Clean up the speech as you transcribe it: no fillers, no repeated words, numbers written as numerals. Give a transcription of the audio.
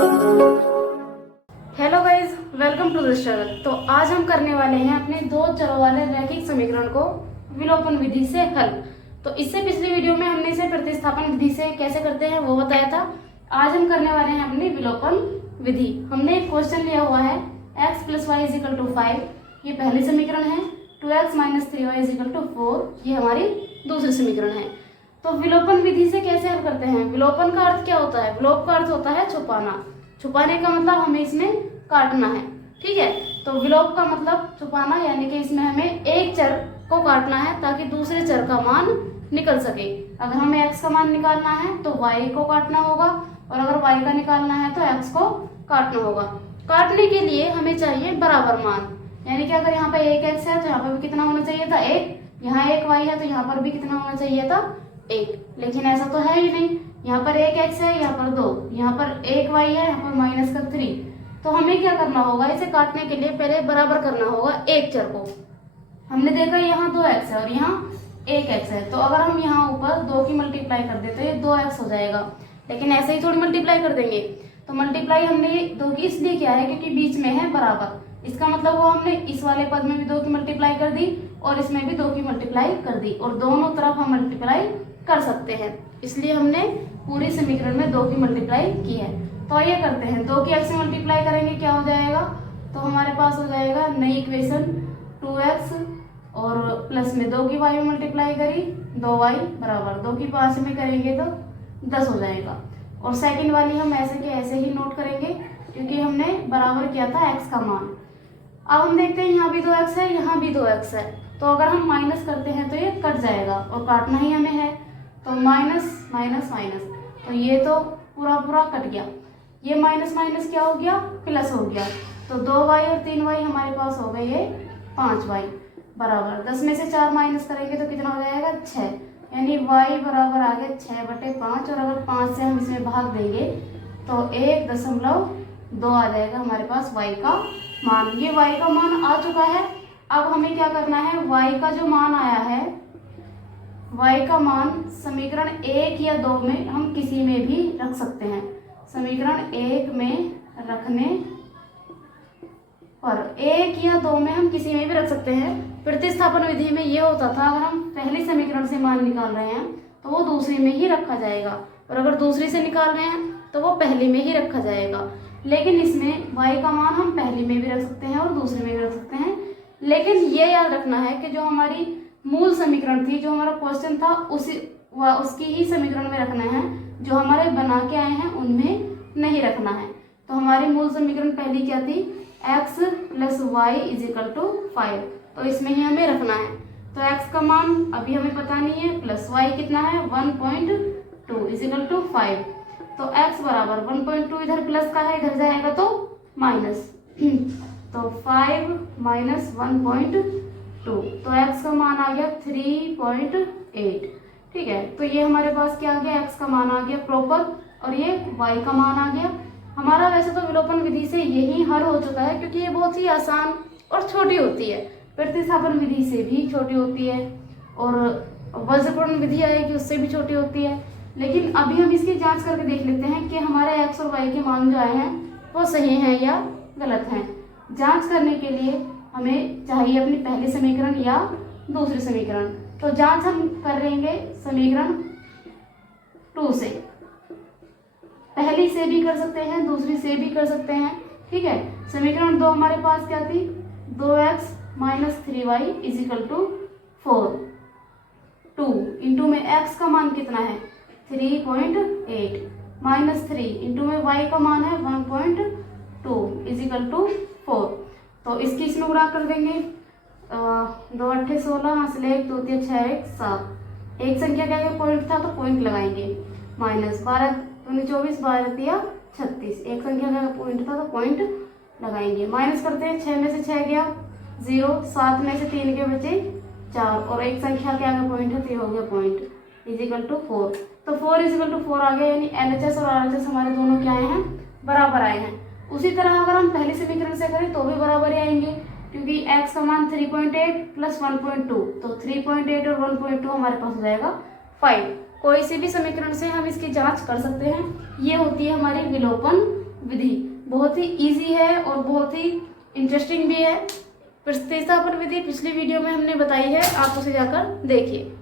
Hello guys, welcome to the struggle. तो आज हम करने वाले हैं अपने दो चरों वाले रैखिक समीकरण को विलोपन विधि से हल। तो इससे पिछली वीडियो में हमने इसे प्रतिस्थापन विधि से कैसे करते हैं वो बताया था। आज हम करने वाले हैं अपनी विलोपन विधि। हमने एक क्वेश्चन लिया हुआ है x + y = 5, ये पहली समीकरण है। 2x - 3y = 4, ये हमारी दूसरी समीकरण है। तो विलोपन विधि से कैसे हल करते हैं? विलोपन का अर्थ क्या होता है? विलोप का अर्थ होता है छुपाना। छुपाने का मतलब हमें इसमें काटना है, ठीक है। तो विलोप का मतलब छुपाना, यानी कि इसमें हमें एक चर को काटना है ताकि दूसरे चर का मान निकल सके। अगर हमें x का मान निकालना है तो y को काटना होगा, और अगर y का निकालना है तो x को काटना होगा। काटने के लिए हमें चाहिए बराबर मान, यानी कि अगर यहाँ पे एक x है तो यहाँ पर भी कितना होना चाहिए था? 1। यहाँ एक y है तो यहाँ पर भी कितना होना चाहिए था? 1। लेकिन ऐसा तो है ही नहीं। यहाँ पर एक x है, यहाँ पर 2, यहाँ पर एक y है, यहाँ पर -3। तो हमें क्या करना होगा? इसे काटने के लिए पहले बराबर करना होगा एक चर को। हमने देखा यहाँ 2x है और यहाँ 1x है, तो अगर हम यहाँ ऊपर 2 की मल्टीप्लाई कर देते तो ये 2x हो जाएगा। लेकिन ऐसे ही थोड़ी मल्टीप्लाई कर देंगे। तो मल्टीप्लाई हमने 2 की इसलिए किया है क्योंकि बीच में है बराबर। इसका मतलब वो हमने इस वाले पद में भी 2 की मल्टीप्लाई कर दी और इसमें भी 2 की मल्टीप्लाई कर दी, और दोनों तरफ हम मल्टीप्लाई कर सकते हैं, इसलिए हमने पूरी समीकरण में 2 की मल्टीप्लाई की है। तो ये करते हैं, 2 की x से मल्टीप्लाई करेंगे क्या हो जाएगा? तो हमारे पास हो जाएगा नई इक्वेशन 2x, और प्लस में 2 की y में मल्टीप्लाई करी 2y बराबर 2 की 5 में करेंगे तो 10 हो जाएगा। और सेकंड वाली हम ऐसे के ऐसे ही नोट करेंगे क्योंकि हमने बराबर किया था x का मान। अब हम देखते हैं यहाँ भी 2x है, यहाँ भी 2x है, तो अगर हम माइनस करते हैं तो ये कट जाएगा और काटना ही हमें है। तो माइनस माइनस माइनस, तो ये तो पूरा पूरा कट गया। ये माइनस माइनस क्या हो गया? प्लस हो गया। तो 2y और 3y हमारे पास हो गए ये 5y बराबर 10 में से 4 माइनस करेंगे तो कितना हो जाएगा? 6। यानी y बराबर आ गया 6/5। और अगर 5 से हम इसमें भाग देंगे तो 1.2 आ जाएगा हमारे पास y का मान। ये y का मान आ चुका है। अब हमें क्या करना है? y का जो मान आया है, y का मान समीकरण 1 या 2 में हम किसी में भी रख सकते हैं। समीकरण 1 में रखने पर 1 या 2 में हम किसी में भी रख सकते हैं। प्रतिस्थापन विधि में ये होता था, अगर हम पहली समीकरण से मान निकाल रहे हैं तो वो दूसरी में ही रखा जाएगा, और अगर दूसरी से निकाल रहे हैं तो वो पहली में ही रखा जाएगा। लेकिन इसमें y का मान हम पहली में भी रख सकते हैं और दूसरे में भी रख सकते हैं। लेकिन ये याद रखना है कि जो हमारी मूल समीकरण थी, जो हमारा क्वेश्चन था, उसकी ही समीकरण में रखना है। जो हमारे बना के आए हैं उनमें नहीं रखना है। तो हमारी मूल समीकरण पहली क्या थी? x + y = 5, तो इसमें ही हमें रखना है। तो x का मान अभी हमें पता नहीं है, प्लस y कितना है? 1.2 = 5। तो x बराबर 1.2, इधर प्लस का है, इधर जाएगा तो माइनस। तो 5 - 1.2, तो x का मान आ गया 3.8। ठीक है, तो ये हमारे पास क्या आ गया? x का मान आ गया प्रॉपर, और ये y का मान आ गया हमारा। वैसे तो विलोपन विधि से यही हल हो चुका है क्योंकि ये बहुत ही आसान और छोटी होती है। प्रतिस्थापन विधि से भी छोटी होती है, और वज्रपूर्ण विधि आएगी उससे भी छोटी होती है। लेकिन अभी हम इसकी जांच करके देख लेते हैं कि हमारे x और y के मान जो आए हैं वो सही हैं या गलत हैं। जांच करने के लिए हमें चाहिए अपनी पहली समीकरण या दूसरी समीकरण। तो जांच हम कर लेंगे समीकरण 2 से। पहली से भी कर सकते हैं, दूसरी से भी कर सकते हैं, ठीक है। समीकरण 2 हमारे पास क्या थी? 2x - 3y = 4। 2 इंटू में x का मान कितना है? 3.8, -3 इंटू में y का मान है 1.2 = 4। तो इसकी इसमें गुणा कर देंगे। 2 × 8 = 16, हाँ से 1 2 3 6 1 7। एक संख्या क्या है? पॉइंट था तो पॉइंट लगाएंगे। -12 दूनी 24, 12 × 36। एक संख्या का पॉइंट था तो पॉइंट लगाएंगे। माइनस करते हैं, 6 में से 6 गया 0, 7 में से 3 के बचे 4, और एक संख्या के आगे पॉइंट है तो ये हो गया पॉइंट = 4। तो 4 = 4 आ गया, यानी LHS और RHS हमारे दोनों क्या आए हैं? बराबर आए हैं। उसी तरह अगर हम पहली समीकरण से करें तो भी बराबर ही आएंगे, क्योंकि x का मान 3.8 + 1.2, तो 3.8 और 1.2 हमारे पास हो जाएगा 5। कोई से भी समीकरण से हम इसकी जांच कर सकते हैं। ये होती है हमारी विलोपन विधि बहुत ही इजी है और बहुत ही इंटरेस्टिंग भी है। प्रतिस्थापन विधि पिछली वीडियो में हमने बताई है, आप उसे जाकर देखिए।